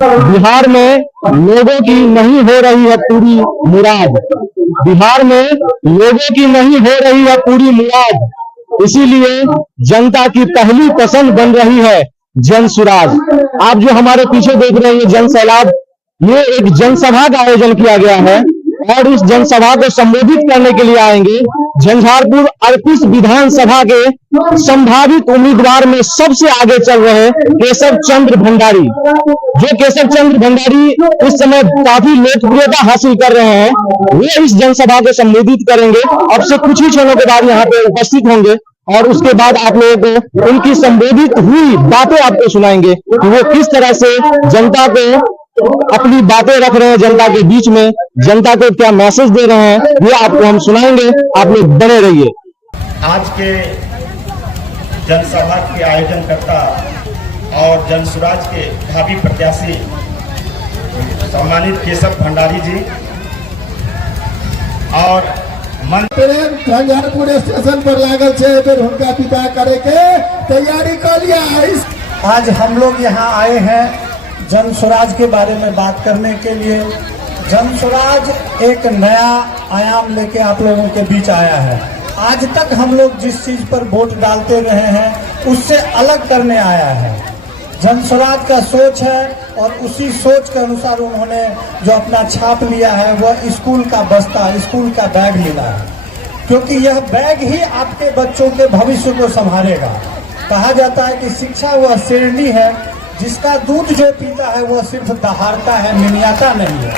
बिहार में लोगों की नहीं हो रही है पूरी मुराद। बिहार में लोगों की नहीं हो रही है पूरी मुराद, इसीलिए जनता की पहली पसंद बन रही है जन सुराज। आप जो हमारे पीछे देख रहे हैं जन सैलाब, ये एक जनसभा का आयोजन किया गया है और इस जनसभा को संबोधित करने के लिए आएंगे झंझारपुर 38 विधानसभा के संभावित उम्मीदवार में सबसे आगे चल रहे केशव चंद्र भंडारी। जो केशव चंद्र भंडारी इस समय काफी लोकप्रियता हासिल कर रहे हैं, वे इस जनसभा को संबोधित करेंगे। अब से कुछ ही क्षणों के बाद यहाँ पे उपस्थित होंगे और उसके बाद आप लोगों को उनकी संबोधित हुई बातें आपको सुनाएंगे कि वो किस तरह से जनता को अपनी बातें रख रहे हैं, जनता के बीच में जनता को क्या मैसेज दे रहे हैं, ये आपको हम सुनाएंगे। आप लोग बने रहिए। आज के जनसभा के आयोजनकर्ता और जनसुराज के भावी प्रत्याशी सम्मानित केशव भंडारी जी और झंझारपुर स्टेशन पर लागल छे, फिर उनका विदा करे के तैयारी कर लिया। आज हम लोग यहाँ आए हैं जनसुराज के बारे में बात करने के लिए। जनसुराज एक नया आयाम लेके आप लोगों के बीच आया है। आज तक हम लोग जिस चीज पर वोट डालते रहे हैं उससे अलग करने आया है। जनसुराज का सोच है और उसी सोच के अनुसार उन्होंने जो अपना छाप लिया है वह स्कूल का बस्ता, स्कूल का बैग मिला है, क्योंकि यह बैग ही आपके बच्चों के भविष्य को संभालेगा। कहा जाता है कि शिक्षा वह शेरनी है जिसका दूध जो पीता है वह सिर्फ दहाड़ता है, मिनियाता नहीं है।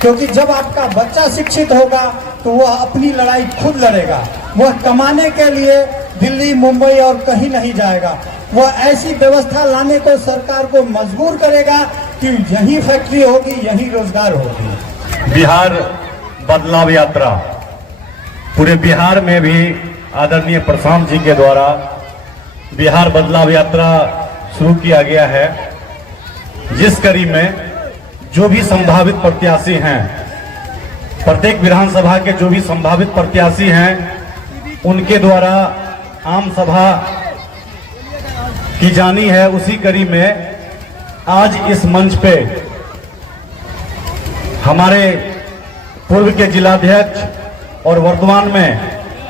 क्योंकि जब आपका बच्चा शिक्षित होगा तो वह अपनी लड़ाई खुद लड़ेगा। वह कमाने के लिए दिल्ली, मुंबई और कहीं नहीं जाएगा। वह ऐसी व्यवस्था लाने को सरकार को मजबूर करेगा कि यही फैक्ट्री होगी, यही रोजगार होगी। बिहार बदलाव यात्रा पूरे बिहार में भी आदरणीय प्रशांत जी के द्वारा बिहार बदलाव यात्रा शुरू किया गया है, जिस कड़ी में जो भी संभावित प्रत्याशी हैं, प्रत्येक विधानसभा के जो भी संभावित प्रत्याशी हैं उनके द्वारा आम सभा की जानी है। उसी कड़ी में आज इस मंच पे हमारे पूर्व के जिलाध्यक्ष और वर्तमान में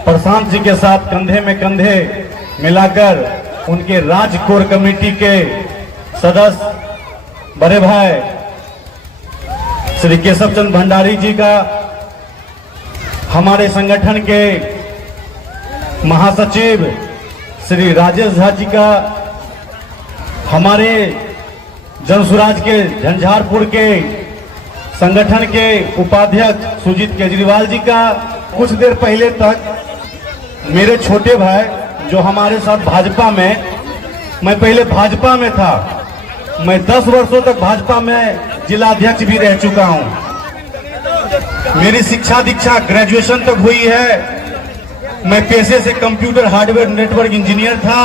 प्रशांत जी के साथ कंधे में कंधे मिलाकर उनके राज्य कोर कमेटी के सदस्य बड़े भाई श्री केशव चंद्र भंडारी जी का, हमारे संगठन के महासचिव श्री राजेश झा जी का, हमारे जनसुराज के झंझारपुर के संगठन के उपाध्यक्ष सुजीत केजरीवाल जी का। कुछ देर पहले तक मेरे छोटे भाई जो हमारे साथ भाजपा में, मैं पहले भाजपा में था, मैं 10 वर्षों तक भाजपा में जिलाध्यक्ष भी रह चुका हूं। मेरी शिक्षा दीक्षा ग्रेजुएशन तक हुई है। मैं पेशे से कंप्यूटर हार्डवेयर नेटवर्क इंजीनियर था।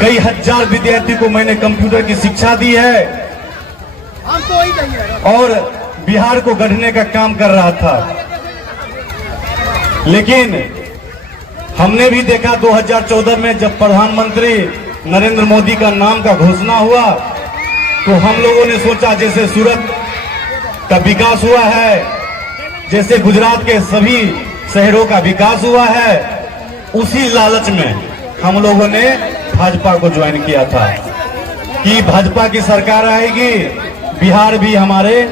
कई हजार विद्यार्थी को मैंने कंप्यूटर की शिक्षा दी है और बिहार को गढ़ने का काम कर रहा था। लेकिन हमने भी देखा 2014 में जब प्रधानमंत्री नरेंद्र मोदी का नाम का घोषणा हुआ तो हम लोगों ने सोचा जैसे सूरत का विकास हुआ है, जैसे गुजरात के सभी शहरों का विकास हुआ है, उसी लालच में हम लोगों ने भाजपा को ज्वाइन किया था कि भाजपा की सरकार आएगी, बिहार भी हमारे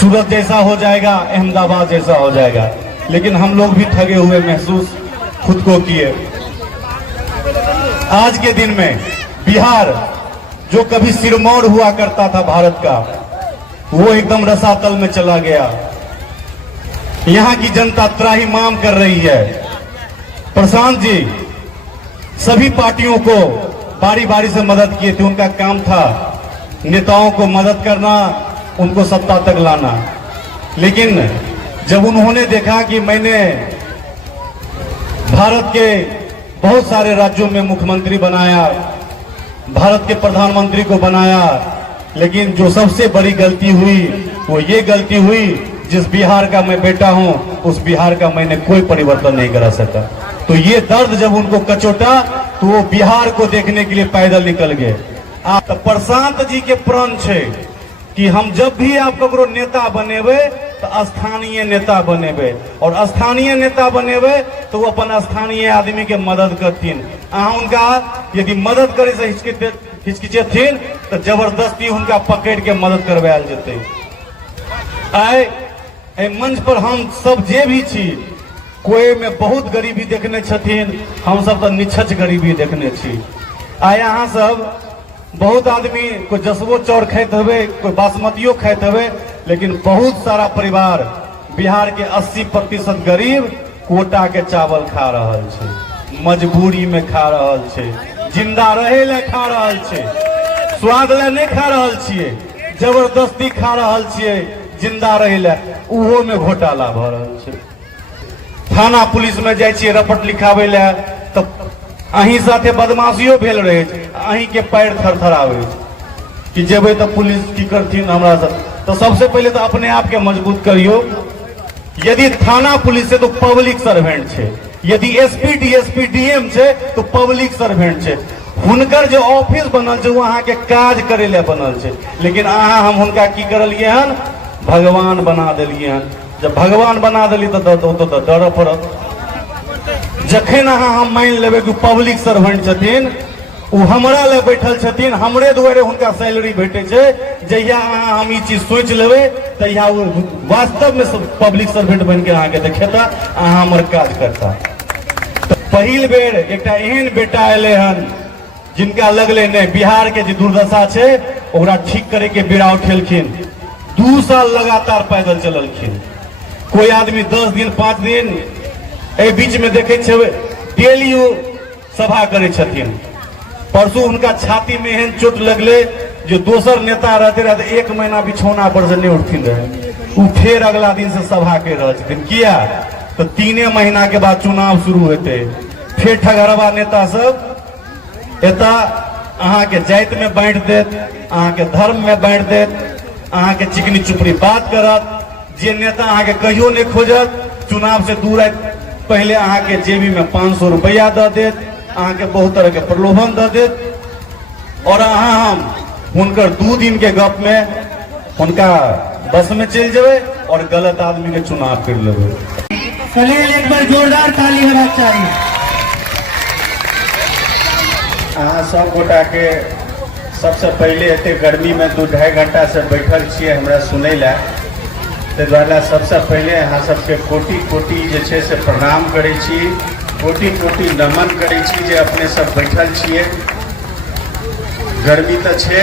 सूरत जैसा हो जाएगा, अहमदाबाद जैसा हो जाएगा। लेकिन हम लोग भी ठगे हुए महसूस खुद को किए। आज के दिन में बिहार जो कभी सिरमौर हुआ करता था भारत का, वो एकदम रसातल में चला गया। यहाँ की जनता त्राहिमाम कर रही है। प्रशांत जी सभी पार्टियों को बारी बारी से मदद किए थे। उनका काम था नेताओं को मदद करना, उनको सत्ता तक लाना। लेकिन जब उन्होंने देखा कि मैंने भारत के बहुत सारे राज्यों में मुख्यमंत्री बनाया, भारत के प्रधानमंत्री को बनाया, लेकिन जो सबसे बड़ी गलती हुई वो ये गलती हुई, जिस बिहार का मैं बेटा हूं उस बिहार का मैंने कोई परिवर्तन नहीं करा सका। तो ये दर्द जब उनको कचोटा तो वो बिहार को देखने के लिए पैदल निकल गए। तो प्रशांत जी के प्रण छे कि हम जब भी आप ककरो नेता बनेबे तो स्थानीय नेता बनेबे, और स्थानीय नेता बनेबे तो वो अपन स्थानीय आदमी के मदद करतीन। अहाँ उनका यदि मदद करे से हिचकिचेथिन तो जबरदस्ती उनका पकड़ के मदद करवायल जेतै। आइ मंच पर हम सब जे भी छी, कोई में बहुत गरीबी देखने छथिन, हम सब तो निछछ गरीबी देखने छी। आइ अहाँ सब बहुत आदमी कोई जसवो चाउर खाइत हवे, कोई बासमतियो खाइत हवे, लेकिन बहुत सारा परिवार बिहार के 80% गरीब कोटा के चावल खा रहल छे, मजबूरी में खा रहल छे, जिंदा रहे ले खा रहल छे, स्वाद ले नहीं खा रहल छिए, जबरदस्ती खा रहल छिए जिंदा रहे ले, उहो में घोटाला भ रहल छे। थाना पुलिस में जाय छिए रपट लिखावे ले तो अहीं साथे बदमाशियो भेल रहे छे, अहीं के पैर थरथरावे कि जेबे तो पुलिस की करथिन हमरा सब। तो सबसे पहले तो अपने आप के मजबूत करियो। यदि थाना पुलिस है तो पब्लिक सर्वेंट छे, यदि एसपी डीएसपी डीएम छे तो पब्लिक सर्वेंट छे। हुनकर जो ऑफिस बनल छे वो अहाँ के काज करे ले बनल छे, लेकिन अहाँ हम हुनका की करलिए हन, भगवान बना देलिए हन। जब भगवान बना देली तो डर पड़त। जखन अहाँ हम मान लेबै कि पब्लिक सर्वेंट छथिन, वो हमरा ले बैठल छथिन, हमरे दुआरे हुनका सैलरी भेटे छे, जहिया अहाँ हम ई चीज सोच लेबै तहिया वो वास्तव में पब्लिक सर्वेंट बन के अहाँ के देखेता, अहाँ हमर काज करता। तो पहिल बेर एकटा एहन बेटा एले हन जिनका लगले नहीं बिहार के जो दुर्दशा छे ओकरा ठीक करे के बेड़ा उठेलखिन। 2 साल लगातार पैदल चललखिन। कोई आदमी 10 दिन 5 दिन ए बीच में देखे छे डेली सभा करे छथिन। परसों उनका छाती में एहन चोट लगले जो दोसर नेता रहते 1 महीना बिछौना पर से नहीं उठथिन रहे, वो फिर अगला दिन से सभा के रह छथिन। किया तो 3 महीना के बाद चुनाव शुरू होते, फिर ठगरवा नेता सब एता अहाँ के जात में बांट देत, अहाँ के धर्म में बांट देत, अहाँ के चिकनी चुपड़ी बात करत। जे नेता अहाँ के कहियो नहीं खोजत, चुनाव से 2 रात पहले अहाँ के जेबी में 500 रुपया दे देत, अहाँ के बहुत तरह के प्रलोभन दे देत, और अहाँ हम हुनकर 2 दिन के गप में उनका बस में चल जेबे और गलत आदमी के चुनाव कर लेबे। चलिए एक बार जोरदार ताली होना चाहिए। अहाँ सब गोटा के सबसे पहले एते गर्मी में 2-2.5 घंटा से बैठल छिए हमरा सुनै ला, ताहि दुआरे सबसे पहले अहाँ सबके कोटि कोटि जे छै से प्रणाम करै छी, कोटि कोटि नमन करै छी जे अपने सब बैठल छिए। गर्मी तो छे,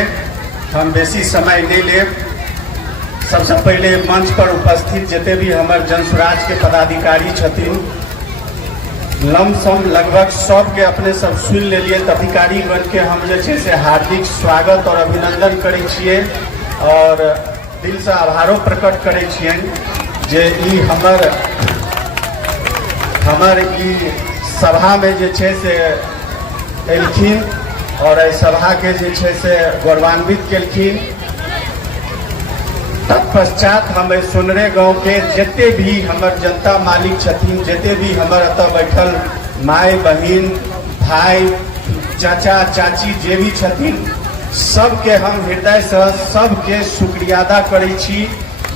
हम बेसी समय नहीं लेब। सबसे पहले मंच पर उपस्थित जते भी हमर जनसुराज के पदाधिकारी छथिन, लमसम लगभग सबके अपने सब सुन लेलिए। अधिकारी बन के हम जे छै से हार्दिक स्वागत और अभिनंदन करै छिए और दिल से आभारो प्रकट करै छियन जे ई हमर ई सभा में जे छै से एलखिन और एहि सभा के जे छै से गौरवान्वित केलखिन। तत्पश्चात हम सोनरे गांव के जते भी हमर जनता मालिक छथिन, जते भी हमर अतः बैठल माय बहिन भाई चाचा चाची जे भी छथिन, सबके हम हृदय से सबके शुक्रिया अदा करै छी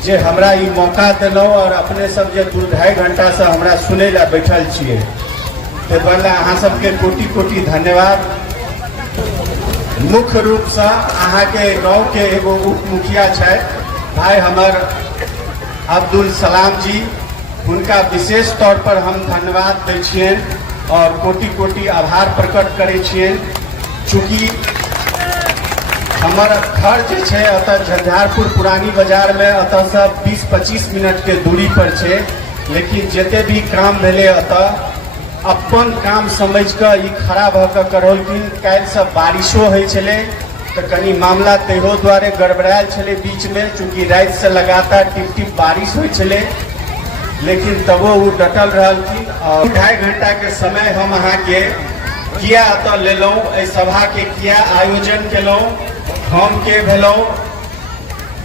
जे हमरा ई मौका देलौ और अपने सब जे 2-2.5 घंटा से हमरा सुनै ला बैठल छिए। ताहि दुआरे अहाँ सबके कोटि कोटि धन्यवाद। मुख्य रूप से अहाँ के गाँव के एगो उप मुखिया छथि भाई हमर अब्दुल सलाम जी, उनका विशेष तौर पर हम धन्यवाद दै छियनि और कोटि कोटि आभार प्रकट करै छियनि। चूँकि हमर घर जे छै अतः झंझारपुर पुरानी बाजार में अतः से 20-25 मिनट के दूरी पर छै, लेकिन जते भी काम भेले अतः अपन काम समझ कर ई खड़ा भ के करौलखिन। काल्हि से बारिशो होइ छलै तो कनी मामला तेहो द्वारे गड़बड़ायल छलै बीच में, चूँकि रात से लगातार टिप टिप बारिश होइ छलै, लेकिन तबो वो डटल रहलखिन। और 2.5 घंटा के समय हम अहाँ के किया अतः लेलहुँ, एहि सभा के किया आयोजन केलहुँ, हम के भेलहुँ।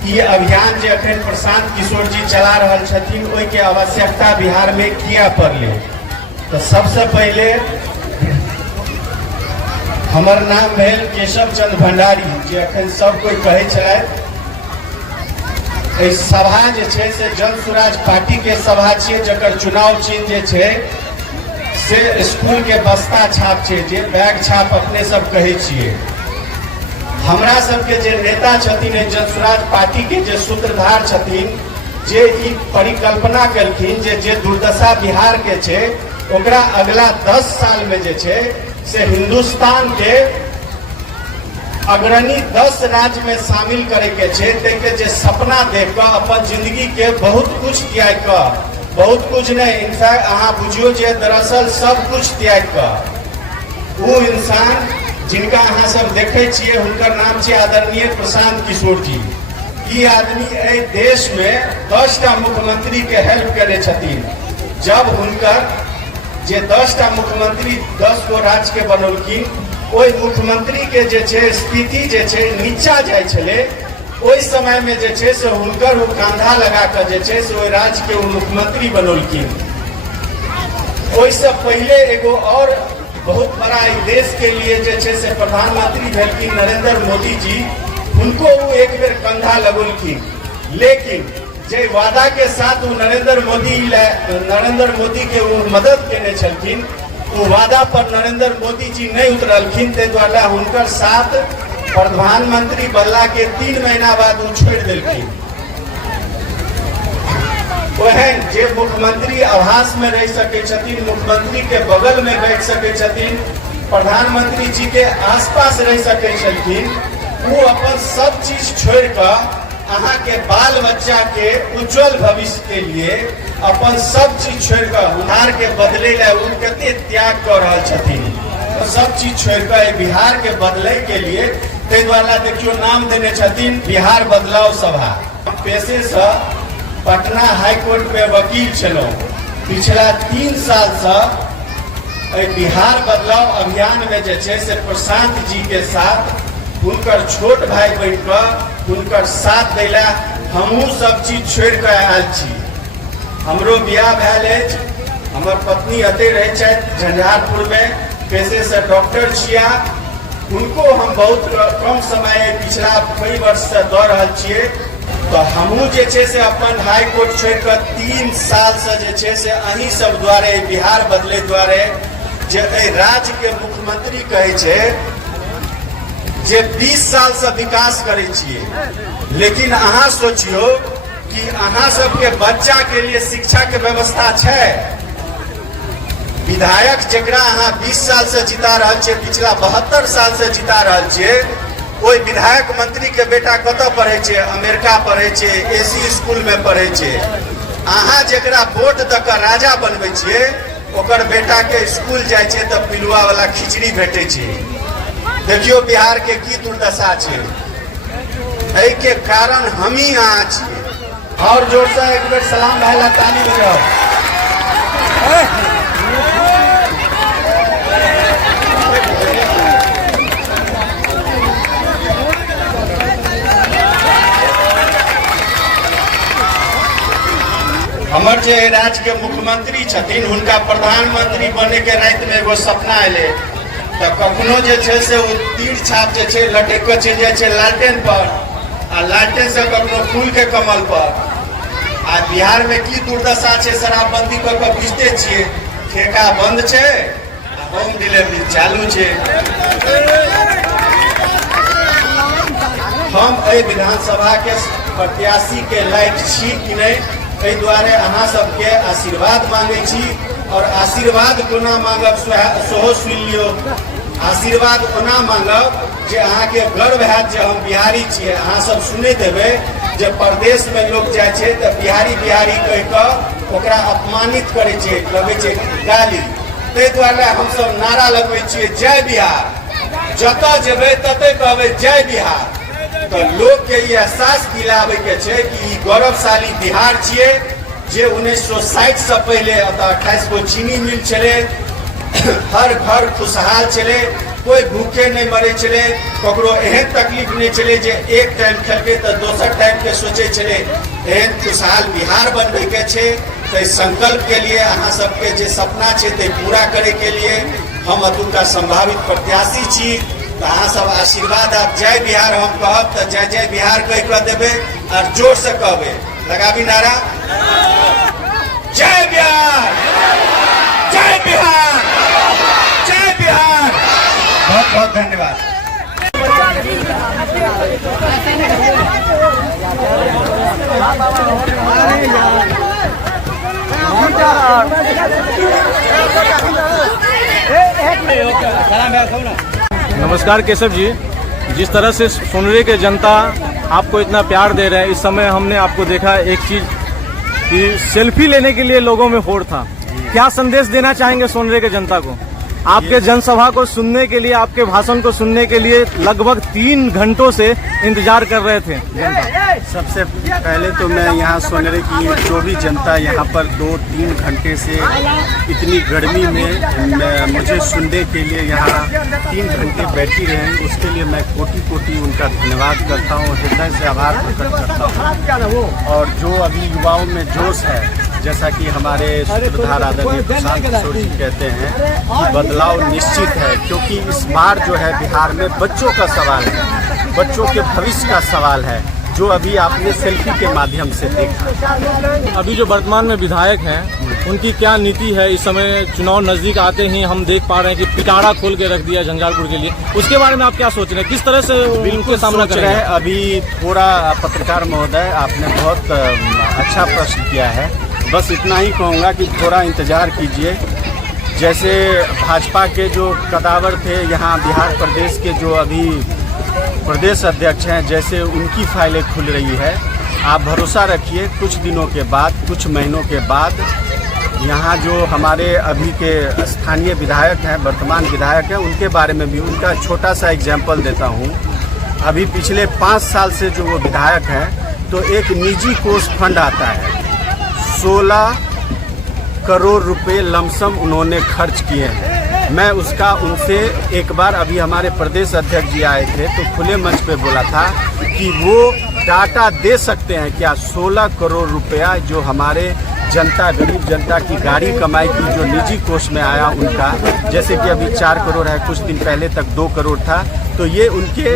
ई अभियान जे अखन प्रशांत किशोर जी चला रहल छथिन ओहि के आवश्यकता बिहार में किया पड़लै। तो सबसे पहले हमर नाम भेल केशव चंद्र भंडारी, जे अखन सब कोई कहै छथि। एहि सभा जे छै से जन स्वराज पार्टी के सभा छियै, जकर चुनाव चिन्ह जे छै से स्कूल के बस्ता छाप छै, जे बैग छाप अपने सब कहै छियै। हमरा सबके जे नेता छथिन जन स्वराज पार्टी के जे सूत्रधार छथिन, जे ई परिकल्पना केलखिन जे दुर्दशा बिहार के छै ओकरा अगला 10 साल में जे छै से हिंदुस्तान के अग्रणी 10 राज्य में शामिल करे के छै। ताके जे सपना देख कर अपन जिंदगी के बहुत कुछ त्याग कर, बहुत कुछ नहीं, इनफैक्ट अहाँ बुझियो जे दरअसल सब कुछ त्याग कर वो इंसान जिनका अहाँ सब देखे छियै, हुनकर नाम छै आदरणीय प्रशांत किशोर जी। ई आदमी एहि देश में 10टा मुख्यमंत्री के हेल्प करे छथिन। जब हुनकर जे 10टा मुख्यमंत्री 10 गो राज्य के बनौलखिन, ओहि मुख्यमंत्री के जे छै स्थिति जे छै नीचा जाय छले, ओहि समय में जे छै से हुनकर वो कांधा लगा कर जे छै से ओहि राज्य के मुख्यमंत्री बनौलखिन। ओहिसँ पहले एगो और बहुत बड़ा देश के लिए जे छै से प्रधानमंत्री भेलखिन नरेंद्र मोदी जी, उनको वो एक बेर कंधा लगोलखिन। लेकिन जे वादा के साथ वो नरेंद्र मोदी के वो मदद केने छलखिन, वो वादा पर नरेंद्र मोदी जी नहीं उतरलखिन। ताहि दुआरे हुनकर साथ प्रधानमंत्री बनला के 3 महीना बाद वो छोड़ देलखिन। ओहन जे मुख्यमंत्री आवास में रह सके छथिन, मुख्यमंत्री के बगल में बैठ सके छथिन, प्रधानमंत्री जी के आसपास रह सके छथिन, वो अपन सब चीज छोड़ कर अहाँ के बाल बच्चा के उज्जवल भविष्य के लिए अपन सब चीज छोड़ कर बिहार के बदले ला वो कते त्याग कर रहा छथिन। तो सब चीज छोड़ कर बिहार के बदले के लिए ताहि द्वारा देखियो नाम देने छथिन बिहार बदलाव सभा। पेशे से पटना हाई कोर्ट में वकील छलहुँ। पिछला 3 साल से बिहार बदलाव अभियान में जे छै से प्रशांत जी के साथ हुनकर छोट भाई बन कर हुनकर साथ दैला हमहूँ सब चीज छोड़ कर आयल छी। हमरो बियाह भेल अछि, हमर पत्नी एते रहै छथि झंझारपुर में, पेशे से डॉक्टर छिया। उनको हम बहुत कम समय पिछला कई वर्ष से दऽ रहल छियै। तो हमहूँ जे छै से अपन हाई कोर्ट छोड़ कर 3 साल से जे छै से अहीं सब द्वारे बिहार बदले द्वारे जे राज्य के मुख्यमंत्री कहै छै जे 20 साल से विकास करे छिए, लेकिन अहाँ सोचियो कि अहाँ सबके बच्चा के लिए शिक्षा के व्यवस्था छै। विधायक जकरा अहाँ 20 साल से जिता रहल छिए, पिछला 72 साल से जिता रहल छिए, ओहि विधायक मंत्री के बेटा कतऽ पढ़े छै? अमेरिका पढ़े छै, एसी स्कूल में पढ़े छै। अहाँ जकरा वोट दऽ कऽ राजा बनबै छिए, ओकर बेटा के स्कूल जाय छै तऽ पिलुआ वाला खिचड़ी भेटै छै। देखियो बिहार के की दुर्दशा छै। एहि के कारण हम ही अहाँ छियै। और जोर से एक बेर सलाम भाईला ताली बजाओ। हमर जे राज्य के मुख्यमंत्री छथिन, हुनका प्रधानमंत्री बने के राति में एगो सपना एले। तो कखनो जे छै से वो तीर छाप जे छै लटक के चलि जाइ छै लालटेन पर, आ लालटेन से कखनो फूल के कमल पर। आ बिहार में की दुर्दशा छै, शराबबंदी कऽ के बुझते छियै, ठेका बंद छै आ होम डिलीवरी चालू छै। हम एहि विधानसभा के प्रत्याशी के लायक छी कि नहीं, एहि दुआरे अहाँ सबके आशीर्वाद मांगै छी। और आशीर्वाद कोना मांगब सेहो सुनि लियौ। आशीर्वाद कोना मांगब जे अहाँ के गर्व हैत जे हम बिहारी छियै। अहाँ सब सुनैत हेबै जे प्रदेश में लोग जाइ छै तऽ बिहारी बिहारी कहि कऽ ओकरा अपमानित करै छै, लगै छै गाली। ताहि दुआरे हमसब नारा लगबै छियै जय बिहार। जतऽ जेबै ततै कहबै जय बिहार। तो लोग के ई एहसास दिलाबै के छै कि ई गौरवशाली बिहार छियै, जे 1960 से पहले 28 गो चीनी मिल चले, हर घर खुशहाल चले, कोई भूखे नहीं मरे चले, ककरो एहन तकलीफ नहीं चले जे एक टाइम खेलके तो दोसर टाइम के सोचे चले। एहन खुशहाल बिहार बनने के छे। तो संकल्प के लिए अहाँ सबके जे सपना छे ते पूरा करे के लिए हम अतुका संभावित प्रत्याशी छी। अहाँ सब आशीर्वाद आ जय बिहार हम कहब तो जय जय बिहार कह के देवे और जोर से कहबे। लगाबी नारा जय बिहार, जय बिहार, जय बिहार। बहुत बहुत धन्यवाद। नमस्कार केशव जी, जिस तरह से सोनरे के जनता आपको इतना प्यार दे रहे हैं, इस समय हमने आपको देखा एक चीज कि सेल्फी लेने के लिए लोगों में होड़ था। क्या संदेश देना चाहेंगे सोनरे के जनता को? आपके जनसभा को सुनने के लिए, आपके भाषण को सुनने के लिए लगभग 3 घंटों से इंतजार कर रहे थे जनता। सबसे पहले तो मैं यहाँ सोनरे की जो भी जनता यहाँ पर 2-3 घंटे से इतनी गर्मी में मुझे सुनने के लिए यहाँ 3 घंटे बैठी रहे, उसके लिए मैं कोटि कोटि उनका धन्यवाद करता हूँ, हृदय से आभार प्रकट करता हूँ। और जो अभी युवाओं में जोश है, जैसा कि हमारे सूत्रधार आदरणीय प्रशांत किशोर जी कहते हैं कि बदलाव निश्चित है, क्योंकि इस बार जो है बिहार में बच्चों का सवाल है, बच्चों के भविष्य का सवाल है, जो अभी आपने सेल्फी के माध्यम से देखा। अभी जो वर्तमान में विधायक हैं, उनकी क्या नीति है? इस समय चुनाव नजदीक आते ही हम देख पा रहे हैं कि पिटारा खोल के रख दिया झंझारपुर के लिए, उसके बारे में आप क्या सोच रहे हैं? किस तरह से उनके सामना कर रहे हैं? अभी थोड़ा पत्रकार महोदय आपने बहुत अच्छा प्रश्न किया है। बस इतना ही कहूँगा कि थोड़ा इंतजार कीजिए। जैसे भाजपा के जो कदावर थे यहाँ बिहार प्रदेश के, जो अभी प्रदेश अध्यक्ष हैं, जैसे उनकी फाइलें खुल रही है, आप भरोसा रखिए कुछ दिनों के बाद, कुछ महीनों के बाद यहाँ जो हमारे अभी के स्थानीय विधायक हैं, वर्तमान विधायक हैं, उनके बारे में भी उनका छोटा सा एग्जाम्पल देता हूँ। अभी पिछले 5 साल से जो वो विधायक हैं, तो एक निजी कोष फंड आता है, 16 करोड़ रुपए लमसम उन्होंने खर्च किए हैं। मैं उसका उनसे एक बार, अभी हमारे प्रदेश अध्यक्ष जी आए थे तो खुले मंच पे बोला था कि वो डाटा दे सकते हैं क्या 16 करोड़ रुपया जो हमारे जनता, गरीब जनता की गाड़ी कमाई की जो निजी कोष में आया उनका, जैसे कि अभी 4 करोड़ है, कुछ दिन पहले तक 2 करोड़ था, तो ये उनके,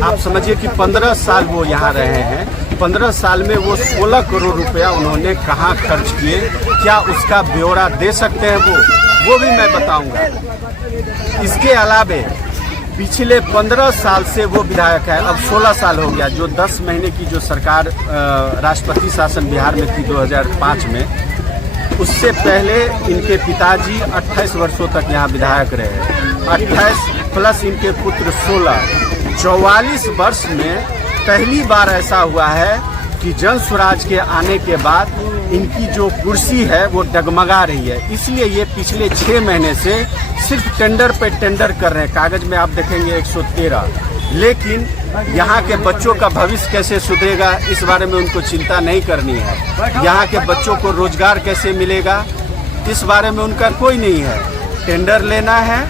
आप समझिए कि 15 साल वो यहाँ रहे हैं, 15 साल में वो 16 करोड़ रुपया उन्होंने कहाँ खर्च किए, क्या उसका ब्यौरा दे सकते हैं वो भी मैं बताऊंगा। इसके अलावे पिछले 15 साल से वो विधायक है, अब 16 साल हो गया, जो 10 महीने की जो सरकार राष्ट्रपति शासन बिहार में थी 2005 में, उससे पहले इनके पिताजी 28 वर्षों तक यहाँ विधायक रहे, 28 प्लस इनके पुत्र 16, 44 वर्ष में पहली बार ऐसा हुआ है कि जन स्वराज के आने के बाद इनकी जो कुर्सी है वो डगमगा रही है। इसलिए ये पिछले 6 महीने से सिर्फ टेंडर पे टेंडर कर रहे हैं। कागज में आप देखेंगे 113, लेकिन यहाँ के बच्चों का भविष्य कैसे सुधरेगा इस बारे में उनको चिंता नहीं करनी है। यहाँ के बच्चों को रोजगार कैसे मिलेगा इस बारे में उनका कोई नहीं है। टेंडर लेना है,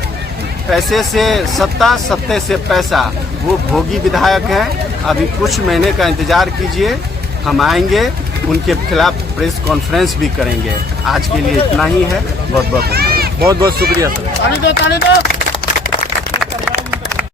पैसे से सत्ता, सत्ते से पैसा, वो भोगी विधायक हैं। अभी कुछ महीने का इंतजार कीजिए, हम आएंगे, उनके खिलाफ प्रेस कॉन्फ्रेंस भी करेंगे। आज के लिए इतना ही है। बहुत बहुत शुक्रिया सर।